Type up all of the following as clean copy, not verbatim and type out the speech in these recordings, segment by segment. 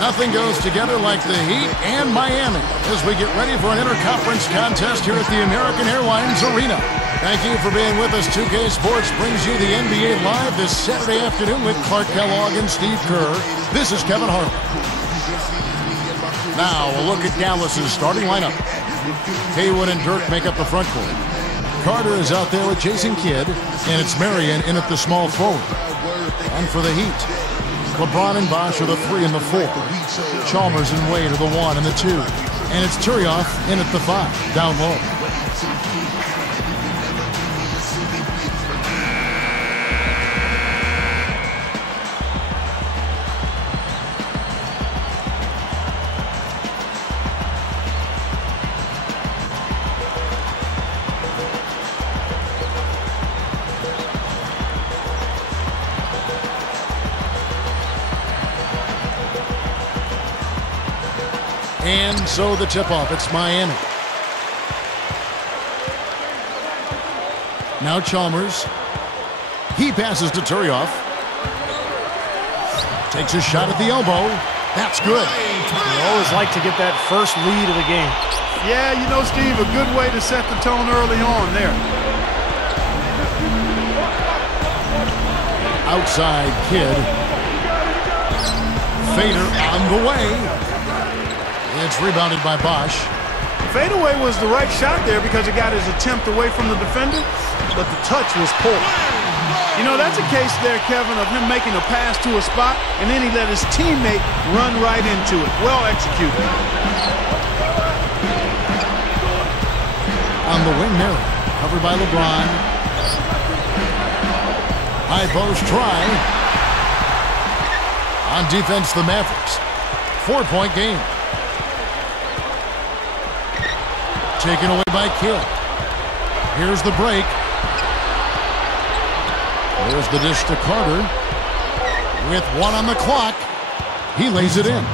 Nothing goes together like the Heat and Miami as we get ready for an interconference contest here at the American Airlines Arena. Thank you for being with us. 2K Sports brings you the NBA Live this Saturday afternoon with Clark Kellogg and Steve Kerr. This is Kevin Harlan. Now a look at Dallas's starting lineup. Haywood and Dirk make up the front court. Carter is out there with Jason Kidd, and it's Marion in at the small forward. And for the Heat, LeBron and Bosh are the 3 and the 4. Chalmers and Wade are the 1 and the 2. And it's Turioff in at the 5, down low. And so the tip-off, it's Miami. Now Chalmers. He passes to Turioff. Takes a shot at the elbow. That's good. You always like to get that first lead of the game. Yeah, you know, Steve, a good way to set the tone early on there. Outside Kidd. Fader on the way. It's rebounded by Bosh. Fadeaway was the right shot there because it got his attempt away from the defender, but the touch was poor. You know, that's a case there, Kevin, of him making a pass to a spot, and then he let his teammate run right into it. Well executed. On the wing, Mary, covered by LeBron. High post try. On defense, the Mavericks. 4-point game. Taken away by Kidd. Here's the break. There's the dish to Carter. With 1 on the clock, he lays it in.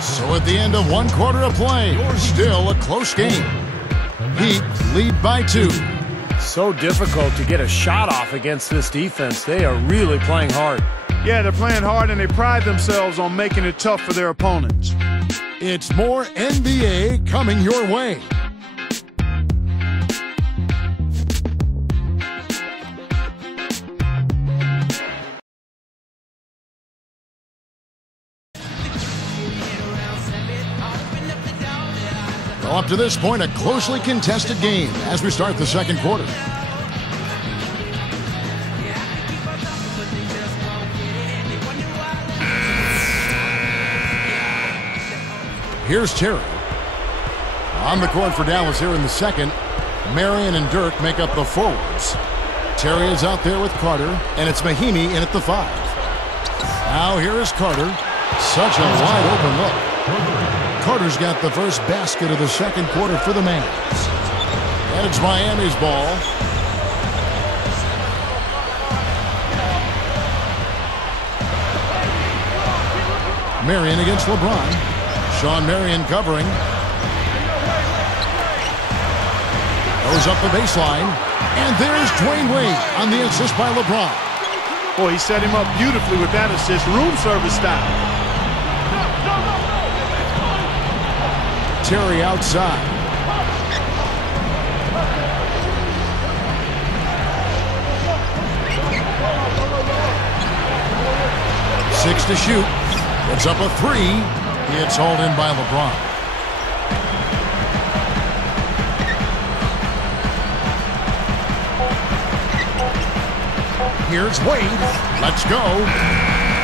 So at the end of 1 quarter of play, still a close game. Heat lead by 2. So difficult to get a shot off against this defense. They are really playing hard. Yeah, they're playing hard, and they pride themselves on making it tough for their opponents. It's more NBA coming your way. Well, up to this point, a closely contested game as we start the second quarter. Here's Terry. On the court for Dallas here in the second. Marion and Dirk make up the forwards. Terry is out there with Carter, and it's Mahinmi in at the 5. Now here is Carter. Such a wide open look. Carter's got the first basket of the second quarter for the Mavs. And it's Miami's ball. Marion against LeBron. Sean Marion covering. Goes up the baseline. And there's Dwayne Wade on the assist by LeBron. Boy, he set him up beautifully with that assist. Room service style. Terry outside. Six to shoot. It's up a 3. It's hauled in by LeBron. Here's Wade. Let's go.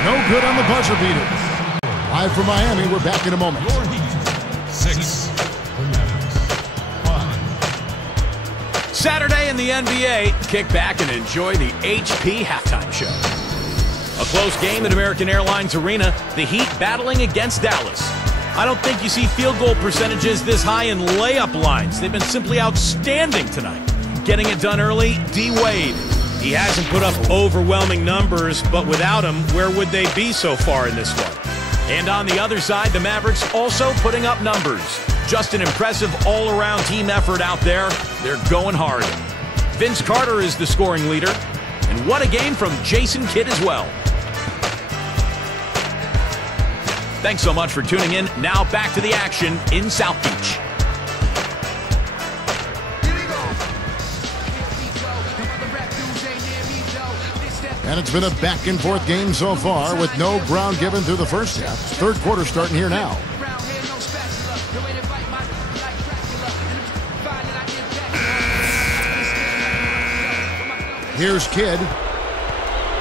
No good on the buzzer beater. Live from Miami. We're back in a moment. 6. Saturday in the NBA. Kick back and enjoy the HP halftime show. A close game at American Airlines Arena. The Heat battling against Dallas. I don't think you see field goal percentages this high in layup lines. They've been simply outstanding tonight. Getting it done early, D. Wade. He hasn't put up overwhelming numbers, but without him, where would they be so far in this one? And on the other side, the Mavericks also putting up numbers. Just an impressive all-around team effort out there. They're going hard. Vince Carter is the scoring leader. And what a game from Jason Kidd as well. Thanks so much for tuning in. Now back to the action in South Beach. And it's been a back-and-forth game so far with no ground given through the first half. Third quarter starting here now. Here's Kidd.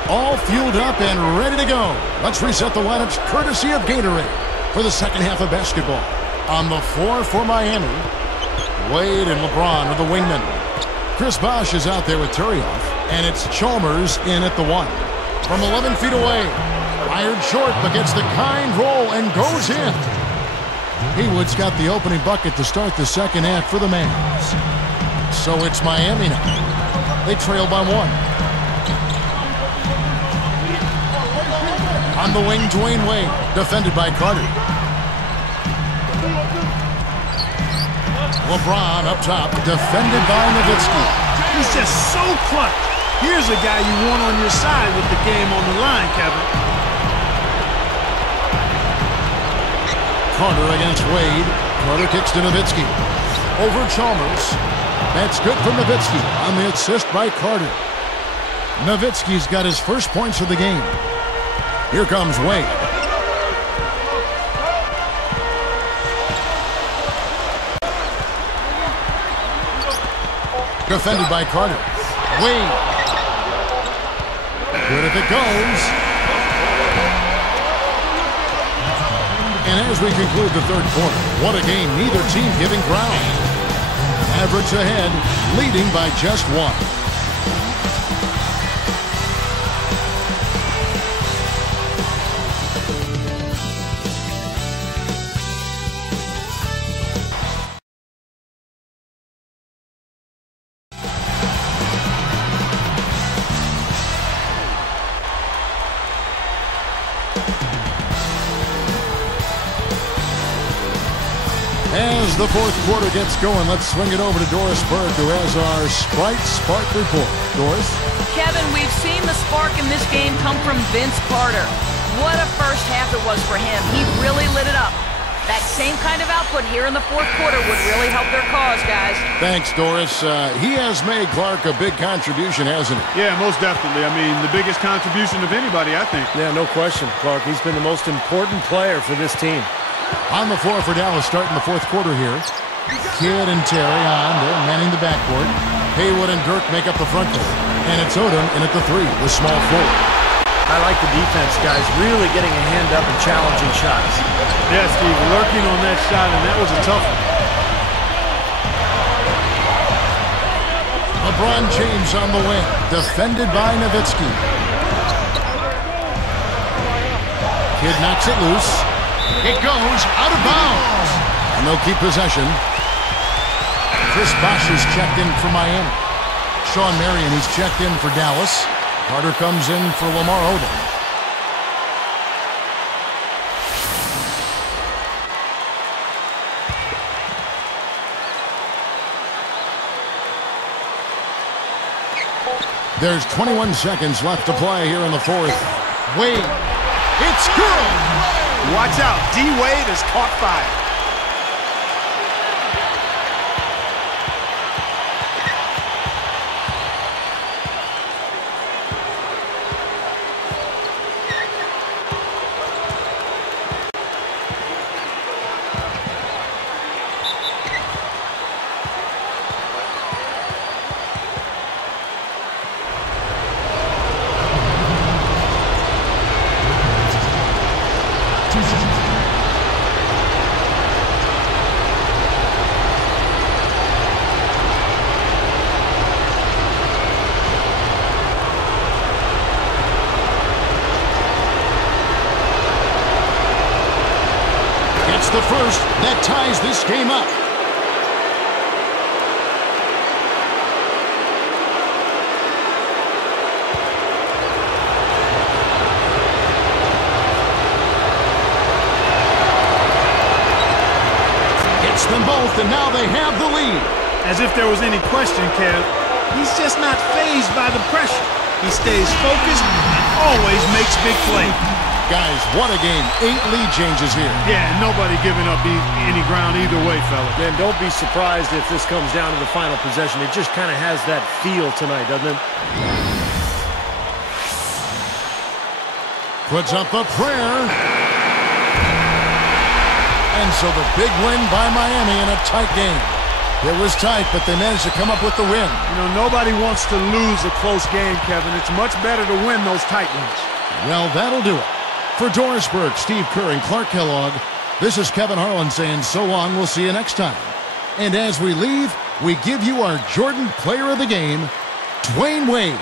All fueled up and ready to go. Let's reset the lineups courtesy of Gatorade for the second half of basketball. On the floor for Miami, Wade and LeBron are the wingmen. Chris Bosh is out there with Turioff, and it's Chalmers in at the 1. From 11 feet away, fired short but gets the kind roll and goes in. Haywood's got the opening bucket to start the second half for the Mavs. So it's Miami now. They trail by 1. On the wing, Dwayne Wade, defended by Carter. LeBron up top, defended by Nowitzki. He's just so clutch. Here's a guy you want on your side with the game on the line, Kevin. Carter against Wade. Carter kicks to Nowitzki. Over Chalmers. That's good for Nowitzki on the assist by Carter. Nowitzki's got his first points of the game. Here comes Wade. Defended by Carter. Wade. Good if it goes. And as we conclude the third quarter, what a game. Neither team giving ground. Mavericks ahead, leading by just 1. As the fourth quarter gets going, let's swing it over to Doris Burke, who has our Sprite Spark report. Doris? Kevin, we've seen the spark in this game come from Vince Carter. What a first half it was for him. He really lit it up. That same kind of output here in the fourth quarter would really help their cause, guys. Thanks, Doris. He has made Clark a big contribution, hasn't he? Yeah, most definitely. I mean, the biggest contribution of anybody, I think. Yeah, no question, Clark. He's been the most important player for this team. On the floor for Dallas starting the fourth quarter here. Kidd and Terry on. They're manning the backcourt. Haywood and Dirk make up the front court. And it's Odom in at the 3 with small forward. I like the defense, guys, really getting a hand up and challenging shots. Yeah, Steve, lurking on that shot, and that was a tough one. LeBron James on the wing, defended by Nowitzki. Kidd knocks it loose. It goes out of bounds. And they'll keep possession. Chris Bosh is checked in for Miami. Sean Marion, he's checked in for Dallas. Carter comes in for Lamar Odom. There's 21 seconds left to play here in the fourth. Wade. It's good. Watch out. D-Wade has caught fire. The first that ties this game up. Hits them and now they have the lead. As if there was any question, Kev. He's just not fazed by the pressure. He stays focused and always makes big plays. Guys, what a game. 8 lead changes here. Yeah, nobody giving up any ground either way, fella. Then don't be surprised if this comes down to the final possession. It just kind of has that feel tonight, doesn't it? Puts up the prayer. And so the big win by Miami in a tight game. It was tight, but they managed to come up with the win. You know, nobody wants to lose a close game, Kevin. It's much better to win those tight ones. Well, that'll do it. For Doris Burke, Steve Kerr, and Clark Kellogg, this is Kevin Harlan saying so long. We'll see you next time. And as we leave, we give you our Jordan Player of the Game, Dwayne Wade.